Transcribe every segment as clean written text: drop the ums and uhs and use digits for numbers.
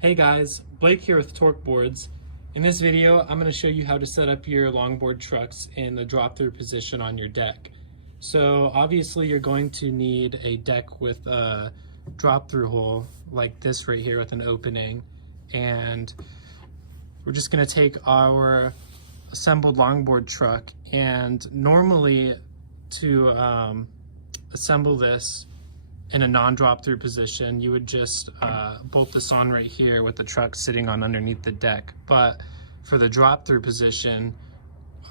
Hey guys, Blake here with Torque Boards. In this video, I'm going to show you how to set up your longboard trucks in the drop-through position on your deck. So obviously you're going to need a deck with a drop-through hole like this right here with an opening. And we're just going to take our assembled longboard truck, and normally to assemble this in a non-drop-through position, you would just bolt this on right here with the truck sitting on underneath the deck. But for the drop-through position,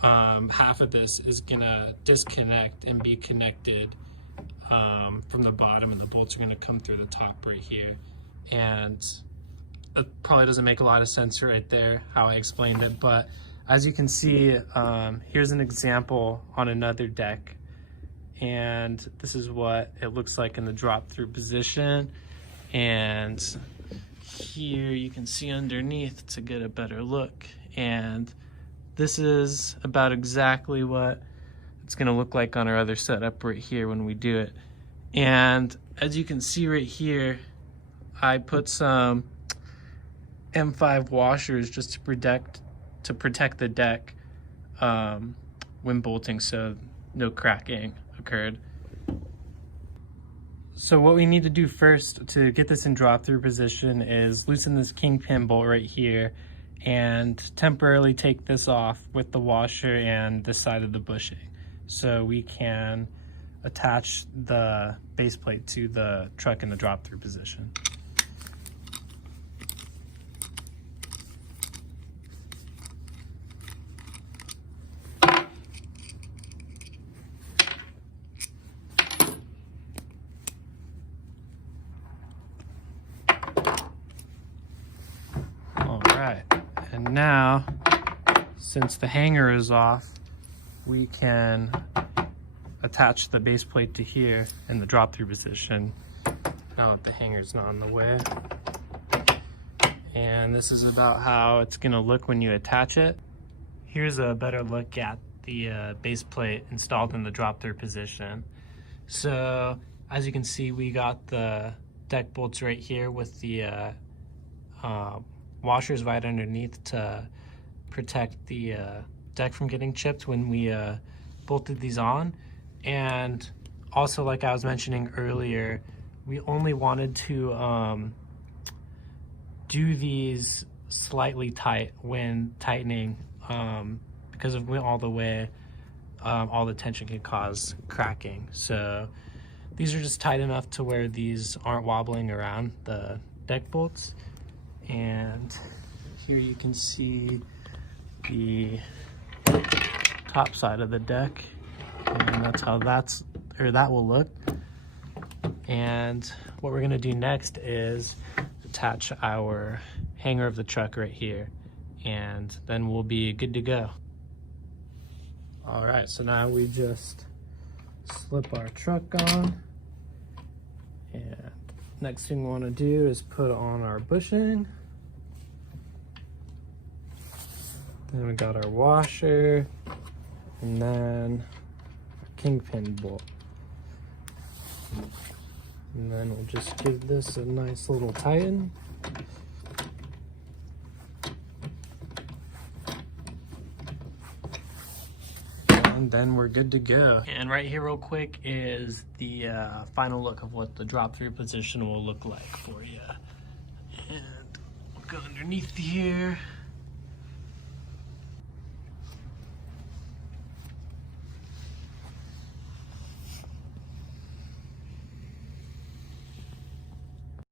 half of this is gonna disconnect and be connected from the bottom, and the bolts are gonna come through the top right here. And it probably doesn't make a lot of sense right there how I explained it, but as you can see, here's an example on another deck. And this is what it looks like in the drop-through position. And here you can see underneath to get a better look. And this is about exactly what it's gonna look like on our other setup right here when we do it. And as you can see right here, I put some M5 washers just to protect the deck when bolting, so no cracking occurred. So what we need to do first to get this in drop-through position is loosen this kingpin bolt right here and temporarily take this off with the washer and this side of the bushing, so we can attach the base plate to the truck in the drop-through position. Alright, and now, since the hanger is off, we can attach the base plate to here in the drop-through position now that the hanger's not in the way. And this is about how it's going to look when you attach it. Here's a better look at the base plate installed in the drop-through position. So, as you can see, we got the deck bolts right here with the washers right underneath to protect the deck from getting chipped when we bolted these on. And also, like I was mentioning earlier, we only wanted to do these slightly tight when tightening, because of all the way all the tension can cause cracking. So these are just tight enough to where these aren't wobbling around the deck bolts. And here you can see the top side of the deck, and that's how that will look. And what we're gonna do next is attach our hanger of the truck right here, and then we'll be good to go. All right, so now we just slip our truck on, and next thing we want to do is put on our bushing. Then we got our washer, and then our kingpin bolt. And then we'll just give this a nice little tighten. And then we're good to go. And right here real quick is the final look of what the drop-through position will look like for you. And we'll go underneath here.